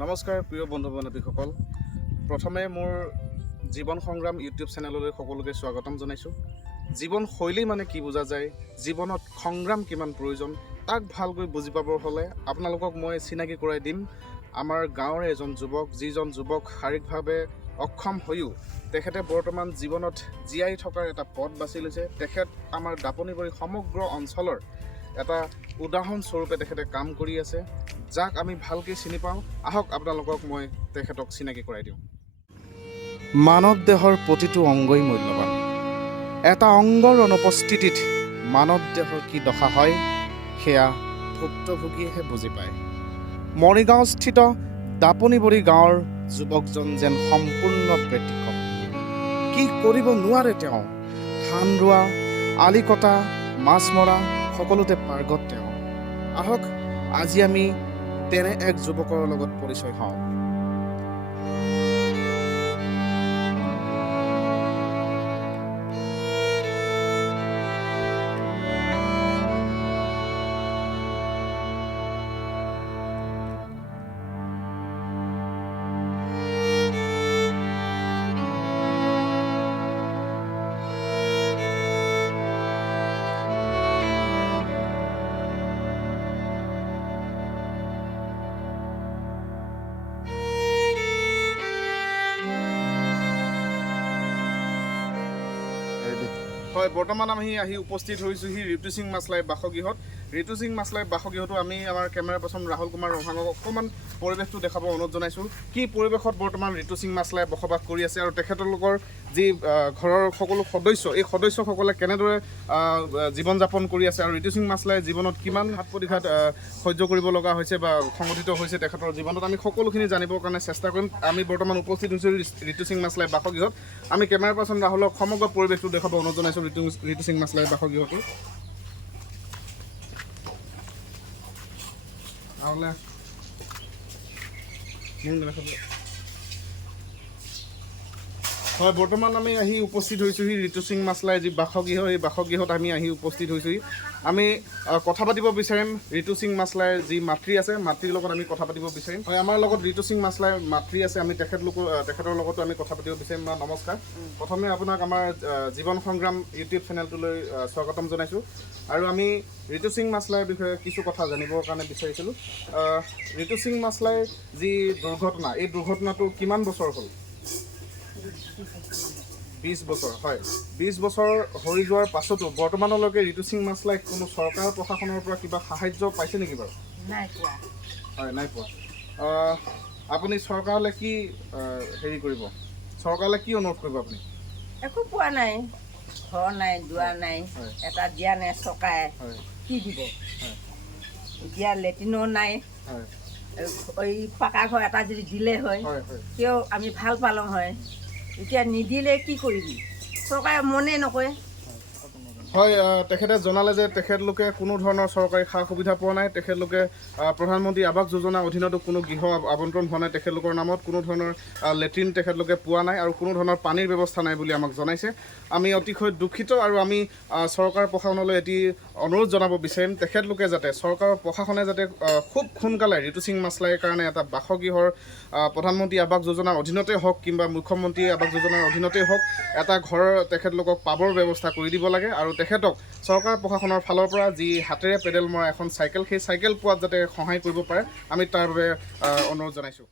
নমস্কাৰ প্ৰিয় বন্ধু বান্ধৱীসকল, প্ৰথমে মোৰ জীৱন সংগ্ৰাম ইউটিউব চেনেললৈ সকলোকে স্বাগতম জনাইছোঁ। জীৱন শৈলী মানে কি বুজা যায়, জীৱনত সংগ্ৰাম কিমান প্ৰয়োজন, তাক ভালকৈ বুজি পাবৰ হ'লে আপোনালোকক মই চিনাকি কৰাই দিম আমাৰ গাঁৱৰে এজন যুৱক, যিজন যুৱক শাৰীৰিকভাৱে অক্ষম হৈও তেখেতে বৰ্তমান জীৱনত জীয়াই থকাৰ এটা পথ বাছি লৈছে। তেখেত আমাৰ দাপনিবাৰী সমগ্ৰ অঞ্চলৰ এটা উদাহৰণস্বৰূপে তেখেতে কাম কৰি আছে, যাক আমি ভালকৈ চিনি পাওঁ। আহক আপোনালোকক মই তেখেতক চিনাকি কৰাই দিওঁ। মানৱ দেহৰ প্ৰতিটো অংগই মূল্যৱান। এটা অংগৰ অনুপস্থিতিত মানৱ দেহৰ কি দশা হয় সেয়া ভুক্তভোগীয়েহে বুজি পায়। মৰিগাঁওস্থিত দাপনিবাৰী গাঁৱৰ যুৱকজন যেন সম্পূৰ্ণ ব্যতিক্ৰম। কি কৰিব নোৱাৰে তেওঁ? ধান ৰোৱা, আলি কটা, মাছ মৰা সকলোতে পাৰ্গত তেওঁ। আহক আজি আমি তেনে এক যুৱকৰ লগত পৰিচয় হওঁ। হয়, বৰ্তমান আমি আহি উপস্থিত হৈছোঁহি ঋতু সিং মাছলাই বাসগৃহত। ঋতু সিং মাছলাই বাসগৃহতো আমি আমাৰ কেমেৰা পাৰ্চন ৰাহুল কুমাৰ ৰহাঙক অকণমান পৰিৱেশটো দেখাব অনুৰোধ জনাইছোঁ। কি পৰিৱেশত বৰ্তমান ঋতু সিং মাছলাই বসবাস কৰি আছে আৰু তেখেতলোকৰ যি ঘৰৰ সকলো সদস্য, এই সদস্যসকলে কেনেদৰে জীৱন যাপন কৰি আছে আৰু ঋতু সিং মাছলাই জীৱনত কিমান ঘাত প্ৰতিঘাত সহ্য কৰিব লগা হৈছে বা সংঘটিত হৈছে তেখেতৰ জীৱনত, আমি সকলোখিনি জানিবৰ কাৰণে চেষ্টা কৰিম। আমি বৰ্তমান উপস্থিত হৈছোঁ ঋতু সিং মাছলাই বাসগৃহত। আমি কেমেৰা পাৰ্চন ৰাহুলক সমগ্ৰ পৰিৱেশটো দেখাব অনুৰোধ জনাইছোঁ ঋতু সিং মাছলাই বাসগৃহটো। হয়, বৰ্তমান আমি আহি উপস্থিত হৈছোঁহি ঋতু সিং মাছলাই যি বাসগৃহ, এই বাসগৃহত আমি আহি উপস্থিত হৈছোঁহি। আমি কথা পাতিব বিচাৰিম ঋতু সিং মাছলাইৰ যি মাতৃ আছে, মাতৃৰ লগত আমি কথা পাতিব বিচাৰিম। হয়, আমাৰ লগত ঋতু সিং মাছলাইৰ মাতৃ আছে, আমি তেখেতৰ লগতো আমি কথা পাতিব বিচাৰিম। নমস্কাৰ। প্ৰথমে আপোনাক আমাৰ জীৱন সংগ্ৰাম ইউটিউব চেনেলটোলৈ স্বাগতম জনাইছোঁ। আৰু আমি ঋতু সিং মাছলাইৰ বিষয়ে কিছু কথা জানিবৰ কাৰণে বিচাৰিছিলোঁ। ঋতু সিং মাছলাইৰ যি দুৰ্ঘটনা, এই দুৰ্ঘটনাটো কিমান বছৰ হ'ল? 20 বছৰ। হয়, 20 বছৰ হৈ যোৱাৰ পাছতো বৰ্তমানলৈকে ঋতু সিং মাছলাইক কোনো চৰকাৰ প্ৰশাসনৰ পৰা কিবা সাহাৰ্য পাইছে নেকি বাৰু? নাই পোৱা। হয়, নাই পোৱা। আপুনি চৰকাৰলৈ কি হেৰি কৰিব, চৰকাৰলৈ কি অনুৰোধ কৰিব আপুনি? একো পোৱা নাই, ঘৰ নাই, দুৱাৰ নাই, এটা দিয়া নাই চৰকাৰে, কি দিব? এতিয়া লেট্ৰিনো নাই, এই পকা ঘৰ এটা যদি দিলে হয় কিয় আমি ভাল পালোঁ হয়। এতিয়া নিদিলে কি কৰিবি, চৰকাৰে মনে নকৰে। হয়, তেখেতে জনালে যে তেখেতলোকে কোনো ধৰণৰ চৰকাৰী সা সুবিধা পোৱা নাই। তেখেতলোকে প্ৰধানমন্ত্ৰী আৱাস যোজনাৰ অধীনতো কোনো গৃহ আবণ্টন হোৱা নাই তেখেতলোকৰ নামত, কোনো ধৰণৰ লেট্ৰিন তেখেতলোকে পোৱা নাই আৰু কোনো ধৰণৰ পানীৰ ব্যৱস্থা নাই বুলি আমাক জনাইছে। আমি অতিশয় দুখিত আৰু আমি চৰকাৰ প্ৰশাসনলৈ এটি অনুৰোধ জনাব বিচাৰিম, তেখেতলোকে যাতে চৰকাৰৰ প্ৰশাসনে যাতে খুব সোনকালে ঋতু সিং মাছলাইৰ কাৰণে এটা বাসগৃহৰ প্ৰধানমন্ত্ৰী আৱাস যোজনাৰ অধীনতেই হওক কিংবা মুখ্যমন্ত্ৰী আৱাস যোজনাৰ অধীনতেই হওক এটা ঘৰ তেখেতলোকক পাবৰ ব্যৱস্থা কৰি দিব লাগে। আৰু তেখেতক চৰকাৰ প্ৰশাসনৰ ফালৰ পৰা যি হাতেৰে পেডেল মৰা এখন চাইকেল, সেই চাইকেল পোৱাত যাতে সহায় কৰিব পাৰে, আমি তাৰ বাবে অনুৰোধ জনাইছোঁ।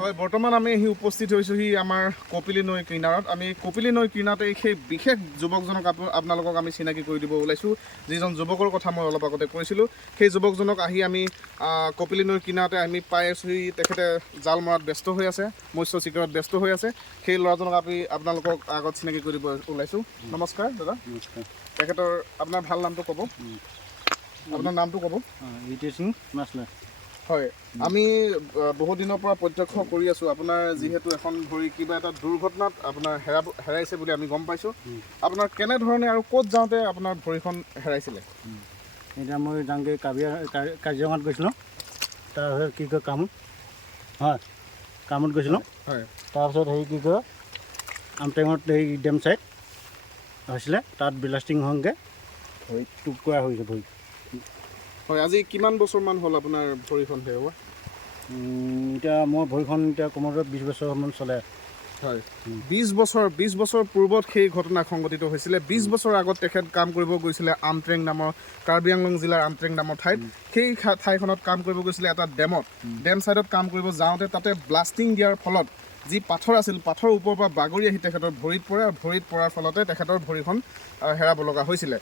হয়, বৰ্তমান আমি উপস্থিত হৈছোঁহি আমাৰ কপিলী নৈ কিনাৰত। আমি কপিলী নৈ কিনাৰতে সেই বিশেষ যুৱকজনক আপোনালোকক আমি চিনাকি কৰি দিব ওলাইছোঁ। যিজন যুৱকৰ কথা মই অলপ আগতে কৈছিলোঁ, সেই যুৱকজনক আহি আমি কপিলী নৈৰ কিনাৰতে আমি পাই আছোঁহি। তেখেতে জাল মৰাত ব্যস্ত হৈ আছে, মৎস্য চিকাৰত ব্যস্ত হৈ আছে। সেই ল'ৰাজনক আপোনালোকক আগত চিনাকি কৰি দিব ওলাইছোঁ। নমস্কাৰ দাদা। তেখেতৰ আপোনাৰ ভাল নামটো ক'ব, আপোনাৰ নামটো ক'ব। হয়, আমি বহু দিনৰ পৰা প্ৰত্যক্ষ কৰি আছোঁ আপোনাৰ যিহেতু এখন ভৰি কিবা এটা দুৰ্ঘটনাত আপোনাৰ হেৰাইছে বুলি আমি গম পাইছোঁ। আপোনাৰ কেনেধৰণে আৰু ক'ত যাওঁতে আপোনাৰ ভৰিখন হেৰাইছিলে? এতিয়া মই যাওঁগৈ কাজিৰঙাত গৈছিলোঁ, তাৰপিছত কি কয় কামত, হয় কামত গৈছিলোঁ। হয়, তাৰপিছত হেৰি কি কয় আমটেঙত এই ডেম চাইড হৈছিলে, তাত ব্লাষ্টিং হওঁগৈ ভৰি টুকুৰা হৈছে ভৰি। হয়, আজি কিমান বছৰমান হ'ল আপোনাৰ ভৰিখন হেৰুৱা? এতিয়া মোৰ ভৰিখন এতিয়া কমেও 20 বছৰমান চলে। হয়, 20 বছৰ পূৰ্বত সেই ঘটনা সংঘটিত হৈছিলে। 20 বছৰ আগত তেখেত কাম কৰিব গৈছিলে আমট্ৰেং নামৰ কাৰ্বিআংলং জিলাৰ আমট্ৰেং নামৰ ঠাইত। সেই ঠাইখনত কাম কৰিব গৈছিলে এটা ডেমত। ডেম ছাইডত কাম কৰিব যাওঁতে তাতে ব্লাষ্টিং দিয়াৰ ফলত যি পাথৰ আছিল, পাথৰৰ ওপৰৰ পৰা বাগৰি আহি তেখেতৰ ভৰিত পৰে, আৰু ভৰিত পৰাৰ ফলতে তেখেতৰ ভৰিখন হেৰাব লগা হৈছিলে।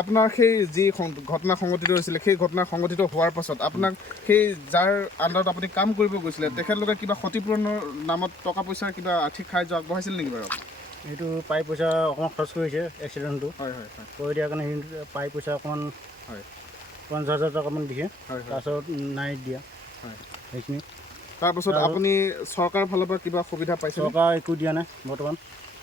আপোনাৰ সেই যি ঘটনা সংঘটিত হৈছিলে, সেই ঘটনা সংঘটিত হোৱাৰ পাছত আপোনাক সেই যাৰ আণ্ডাৰত আপুনি কাম কৰিব গৈছিলে, তেখেতলোকে কিবা ক্ষতিপূৰণৰ নামত টকা পইচাৰ কিবা আৰ্থিক সাহায্য আগবঢ়াইছিল নেকি বাৰু? এইটো পাই পইচা অকণমান খৰচ কৰিছে এক্সিডেণ্টটো। হয় হয় হয়। কৰি দিয়াৰ কাৰণে সি পাই পইচা অকণমান হয় 50,000 টকামান দিছে। হয়। তাৰপিছত নাই দিয়া হয় সেইখিনি। তাৰপাছত আপুনি চৰকাৰৰ ফালৰ পৰা কিবা সুবিধা পাইছে? চৰকাৰ একো দিয়া নাই বৰ্তমান।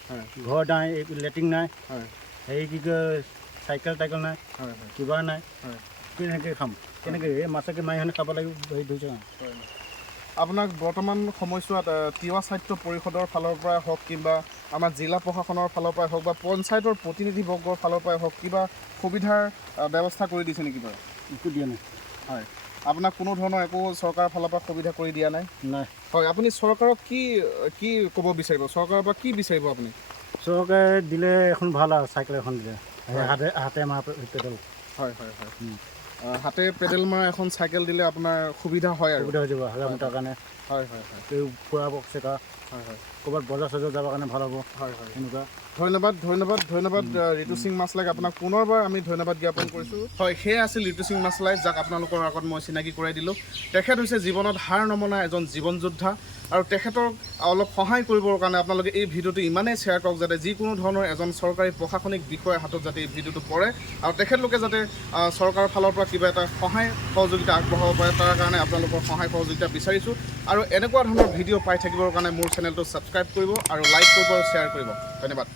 হয়। ঘৰ নাই, লেট্ৰিন নাই, হয়। হেৰি কি কয় চাইকেল টাইকেল নাই, হয় হয়। কিবা নাই। হয়। কেনেকৈ খাম, কেনেকৈ এই মাছকে মাৰি খাব লাগিব হেৰি ধৰিছে ন। আপোনাক বৰ্তমান সময়ছোৱাত তিৱা সাহিত্য পৰিষদৰ ফালৰ পৰাই হওক, কিংবা আমাৰ জিলা প্ৰশাসনৰ ফালৰ পৰাই হওক, বা পঞ্চায়তৰ প্ৰতিনিধিবৰ্গৰ ফালৰ পৰাই হওক, কিবা সুবিধাৰ ব্যৱস্থা কৰি দিছে নেকি বাৰু? একো দিয়া নাই। হয়, আপোনাক কোনো ধৰণৰ একো চৰকাৰৰ ফালৰ পৰা সুবিধা কৰি দিয়া নাই? নাই। হয়, আপুনি চৰকাৰক কি ক'ব বিচাৰিব? চৰকাৰৰ পৰা কি বিচাৰিব আপুনি? চৰকাৰে দিলে এখন ভাল আৰু চাইকেল এখন দিলে, হাতে মাৰা পেডেল। হয় হয় হয়। হাতে পেডেল মৰা এখন চাইকেল দিলে আপোনাৰ সুবিধা হয় আৰু সুবিধা হৈ যাব হাজাৰ মিটাৰ কাৰণে। হয় হয় হয়। ফুৰাব চেকা, হয় হয়। ক'ৰবাত বজাৰ চজাৰ যাবৰ কাৰণে ভাল হ'ব। হয় হয়। এনেকুৱা ধন্যবাদ ঋতু সিং মাছলাইক আপোনাক পুনৰবাৰ আমি ধন্যবাদ জ্ঞাপন কৰিছোঁ। হয়, সেয়া আছিল ঋতু সিং মাছলাই, যাক আপোনালোকৰ আগত মই চিনাকি কৰাই দিলোঁ। তেখেত হৈছে জীৱনত হাৰ নমনা এজন জীৱন যোদ্ধা, আৰু তেখেতক অলপ সহায় কৰিবৰ কাৰণে আপোনালোকে এই ভিডিঅ'টো ইমানেই শ্বেয়াৰ কৰক যাতে যিকোনো ধৰণৰ এজন চৰকাৰী প্ৰশাসনিক বিষয়াৰ হাতত যাতে এই ভিডিঅ'টো পৰে, আৰু তেখেতলোকে যাতে চৰকাৰৰ ফালৰ পৰা কিবা এটা সহায় সহযোগিতা আগবঢ়াব পাৰে, তাৰ কাৰণে আপোনালোকৰ সহায় সহযোগিতা বিচাৰিছোঁ। আৰু এনেকুৱা ধৰণৰ ভিডিঅ' পাই থাকিবৰ কাৰণে মোৰ চেনেলটো ছাবস্ক্ৰাইব কৰিব, আৰু লাইক কৰিব, আৰু শ্বেয়াৰ কৰিব। ধন্যবাদ।